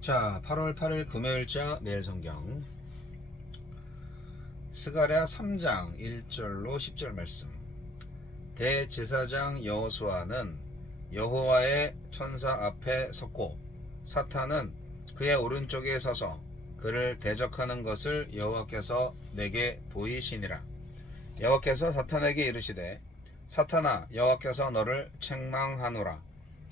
자, 8월 8일 금요일자 내일 성경. 스가랴 3장 1절로 10절 말씀. 대제사장 여호수아는 여호와의 천사 앞에 섰고 사탄은 그의 오른쪽에 서서 그를 대적하는 것을 여호와께서 내게 보이시니라. 여호와께서 사탄에게 이르시되 사탄아 여호와께서 너를 책망하노라.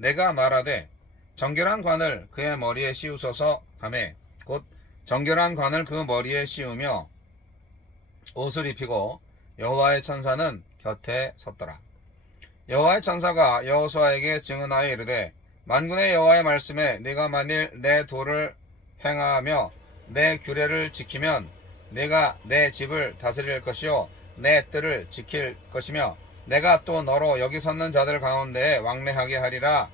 내가 말하되 정결한 관을 그의 머리에 씌우소서 하매 곧 정결한 관을 그 머리에 씌우며 옷을 입히고 여호와의 천사는 곁에 섰더라. 여호와의 천사가 여호수아에게 증언하여 이르되 만군의 여호와의 말씀에 네가 만일 내 도를 행하며 내 규례를 지키면 내가 내 집을 다스릴 것이요 내 뜰을 지킬 것이며 내가 또 너로 여기 섰는 자들 가운데 왕래하게 하리라.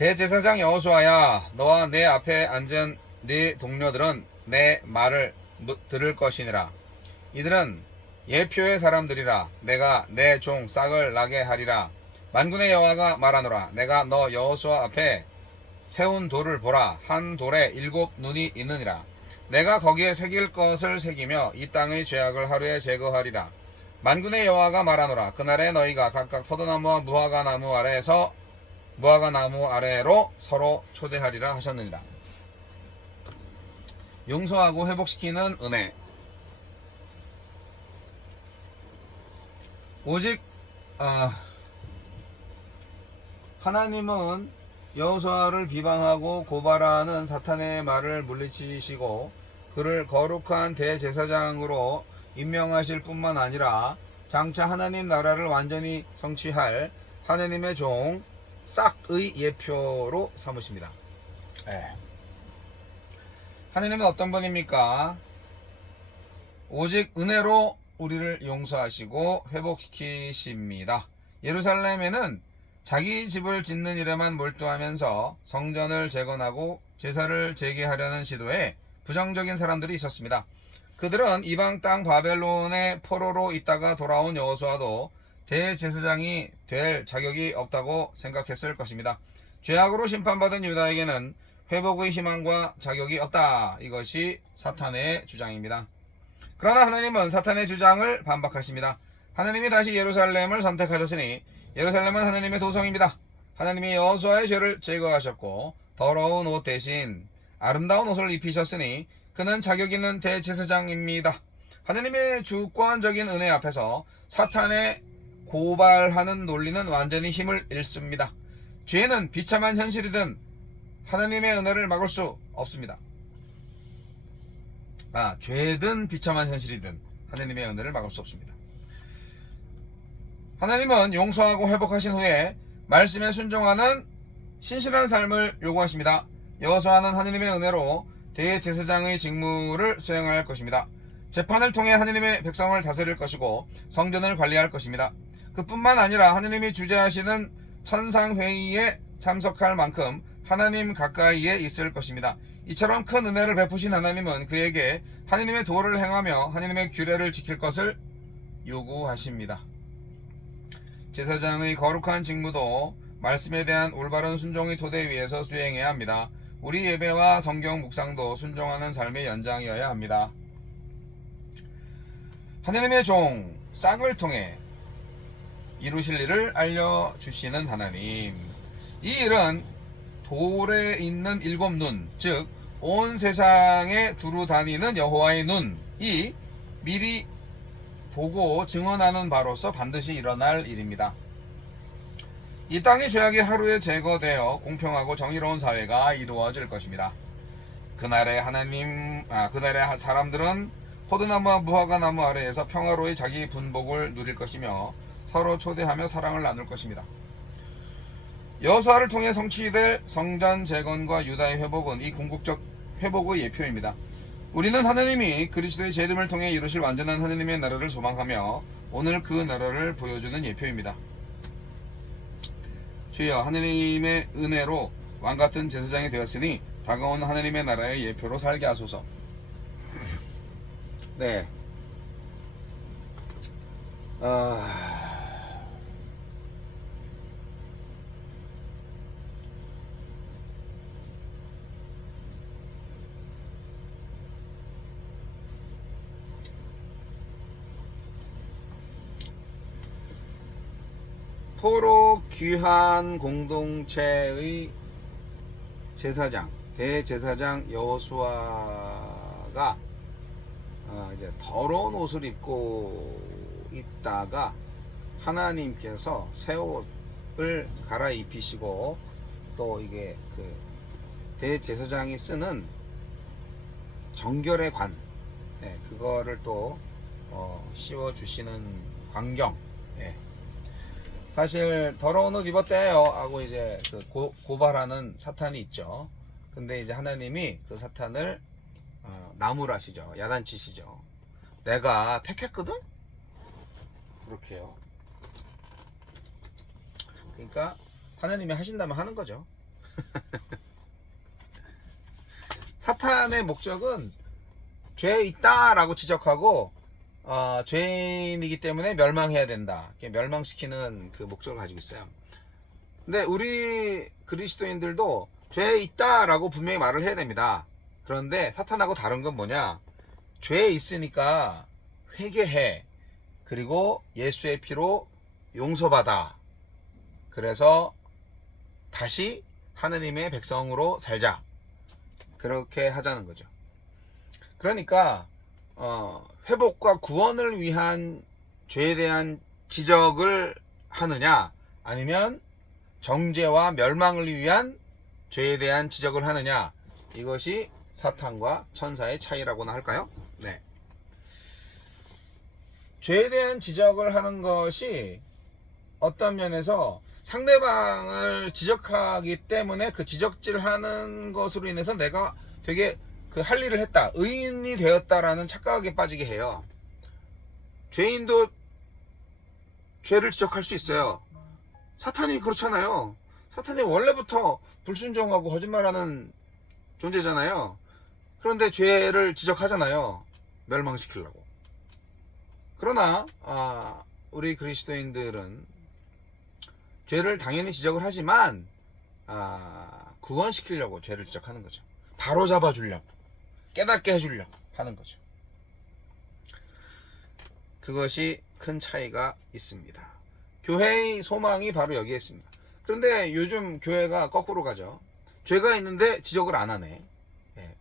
대제사장 여호수아야 너와 내 앞에 앉은 네 동료들은 내 말을 무- 들을 것이니라. 이들은 예표의 사람들이라 내가 내 종 싹을 나게 하리라. 만군의 여호와가 말하노라 내가 너 여호수아 앞에 세운 돌을 보라 한 돌에 일곱 눈이 있느니라. 내가 거기에 새길 것을 새기며 이 땅의 죄악을 하루에 제거하리라. 만군의 여호와가 말하노라 그날에 너희가 각각 포도나무와 무화과 나무 아래에서 무화과 나무 아래로 서로 초대하리라 하셨느니라. 용서하고 회복시키는 은혜. 오직 아, 하나님은 여호수아를 비방하고 고발하는 사탄의 말을 물리치시고 그를 거룩한 대제사장으로 임명하실 뿐만 아니라 장차 하나님 나라를 완전히 성취할 하나님의 종 싹의 예표로 삼으십니다. 예. 하나님은 어떤 분입니까? 오직 은혜로 우리를 용서하시고 회복시키십니다. 예루살렘에는 자기 집을 짓는 일에만 몰두하면서 성전을 재건하고 제사를 재개하려는 시도에 부정적인 사람들이 있었습니다. 그들은 이방 땅 바벨론의 포로로 있다가 돌아온 여호수아도 대제사장이 될 자격이 없다고 생각했을 것입니다. 죄악으로 심판받은 유다에게는 회복의 희망과 자격이 없다. 이것이 사탄의 주장입니다. 그러나 하나님은 사탄의 주장을 반박하십니다. 하나님이 다시 예루살렘을 선택하셨으니 예루살렘은 하나님의 도성입니다. 하나님이 여호수아의 죄를 제거하셨고 더러운 옷 대신 아름다운 옷을 입히셨으니 그는 자격 있는 대제사장입니다. 하나님의 주권적인 은혜 앞에서 사탄의 고발하는 논리는 완전히 힘을 잃습니다. 죄는 비참한 현실이든 하나님의 은혜를 막을 수 없습니다. 아, 죄든 비참한 현실이든 하나님의 은혜를 막을 수 없습니다. 하나님은 용서하고 회복하신 후에 말씀에 순종하는 신실한 삶을 요구하십니다. 여호수아는 하나님의 은혜로 대제사장의 직무를 수행할 것입니다. 재판을 통해 하나님의 백성을 다스릴 것이고 성전을 관리할 것입니다. 그뿐만 아니라 하나님이 주재하시는 천상회의에 참석할 만큼 하나님 가까이에 있을 것입니다. 이처럼 큰 은혜를 베푸신 하나님은 그에게 하나님의 도를 행하며 하나님의 규례를 지킬 것을 요구하십니다. 제사장의 거룩한 직무도 말씀에 대한 올바른 순종의 토대 위에서 수행해야 합니다. 우리 예배와 성경 묵상도 순종하는 삶의 연장이어야 합니다. 하나님의 종 싹을 통해 이루실 일을 알려주시는 하나님. 이 일은 돌에 있는 일곱 눈, 즉, 온 세상에 두루 다니는 여호와의 눈이 미리 보고 증언하는 바로서 반드시 일어날 일입니다. 이 땅의 죄악이 하루에 제거되어 공평하고 정의로운 사회가 이루어질 것입니다. 그날에 하나님, 아, 그날에 사람들은 포도나무와 무화과 나무 아래에서 평화로이 자기 분복을 누릴 것이며 서로 초대하며 사랑을 나눌 것입니다. 여호수아를 통해 성취될 성전 재건과 유다의 회복은 이 궁극적 회복의 예표입니다. 우리는 하나님이 그리스도의 재림을 통해 이루실 완전한 하나님의 나라를 소망하며 오늘 그 나라를 보여주는 예표입니다. 주여 하나님의 은혜로 왕 같은 제사장이 되었으니 다가오는 하나님의 나라의 예표로 살게 하소서. 네. 아... 포로 귀한 공동체의 제사장 대제사장 여호수아가 어, 이제 더러운 옷을 입고 있다가 하나님께서 새 옷을 갈아입히시고 또 이게 그 대제사장이 쓰는 정결의 관 네, 그거를 또 어, 씌워 주시는 광경 예. 사실 더러운 옷 입었대요. 하고 이제 그 고, 고발하는 사탄이 있죠. 근데 이제 하나님이 그 사탄을 어, 나무라시죠. 야단치시죠. 내가 택했거든? 그렇게요. 그러니까 하나님이 하신다면 하는 거죠. 사탄의 목적은 죄 있다라고 지적하고 어, 죄인이기 때문에 멸망해야 된다. 멸망시키는 그 목적을 가지고 있어요. 근데 우리 그리스도인들도 죄 있다라고 분명히 말을 해야 됩니다. 그런데 사탄하고 다른 건 뭐냐? 죄 있으니까 회개해. 그리고 예수의 피로 용서받아. 그래서 다시 하느님의 백성으로 살자. 그렇게 하자는 거죠. 그러니까 어, 회복과 구원을 위한 죄에 대한 지적을 하느냐 아니면 정죄와 멸망을 위한 죄에 대한 지적을 하느냐 이것이 사탄과 천사의 차이라고나 할까요? 네. 죄에 대한 지적을 하는 것이 어떤 면에서 상대방을 지적하기 때문에 그 지적질하는 것으로 인해서 내가 되게 그 할 일을 했다. 의인이 되었다라는 착각에 빠지게 해요. 죄인도 죄를 지적할 수 있어요. 사탄이 그렇잖아요. 사탄이 원래부터 불순종하고 거짓말하는 존재잖아요. 그런데 죄를 지적하잖아요. 멸망시키려고. 그러나 아, 우리 그리스도인들은 죄를 당연히 지적을 하지만 아, 구원시키려고 죄를 지적하는 거죠. 바로 잡아주려고. 깨닫게 해주려고 하는 거죠. 그것이 큰 차이가 있습니다. 교회의 소망이 바로 여기에 있습니다. 그런데 요즘 교회가 거꾸로 가죠. 죄가 있는데 지적을 안 하네. 예.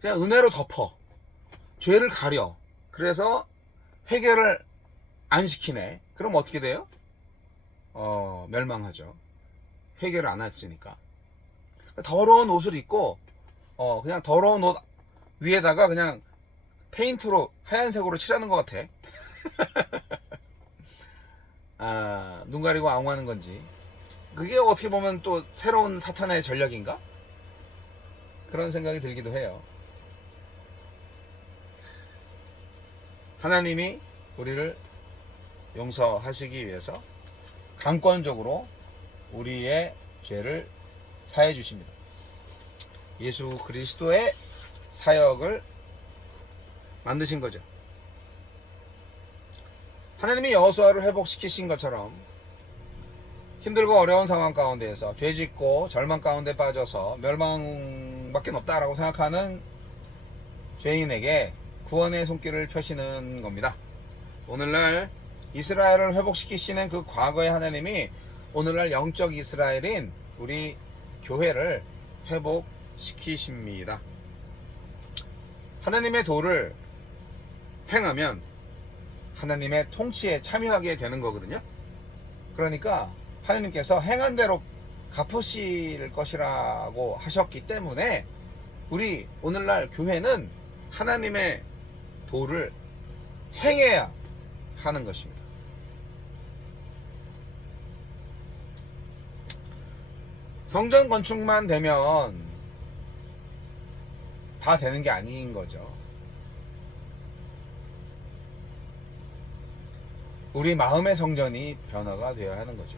그냥 은혜로 덮어. 죄를 가려. 그래서 해결을 안 시키네. 그럼 어떻게 돼요? 어, 멸망하죠. 해결을 안 했으니까. 더러운 옷을 입고, 어, 그냥 더러운 옷 위에다가 그냥 페인트로 하얀색으로 칠하는 것 같아. 아, 눈 가리고 앙호하는 건지. 그게 어떻게 보면 또 새로운 사탄의 전략인가? 그런 생각이 들기도 해요. 하나님이 우리를 용서하시기 위해서 강권적으로 우리의 죄를 사해 주십니다. 예수 그리스도의 사역을 만드신 거죠. 하나님이 여호수아를 회복시키신 것처럼 힘들고 어려운 상황 가운데에서 죄짓고 절망 가운데 빠져서 멸망밖에 없다라고 생각하는 죄인에게 구원의 손길을 펴시는 겁니다. 오늘날 이스라엘을 회복시키시는 그 과거의 하나님이 오늘날 영적 이스라엘인 우리 교회를 회복시키십니다. 하나님의 도를 행하면 하나님의 통치에 참여하게 되는 거거든요. 그러니까 하나님께서 행한 대로 갚으실 것이라고 하셨기 때문에 우리 오늘날 교회는 하나님의 도를 행해야 하는 것입니다. 성전 건축만 되면 다 되는 게 아닌 거죠. 우리 마음의 성전이 변화가 되어야 하는 거죠.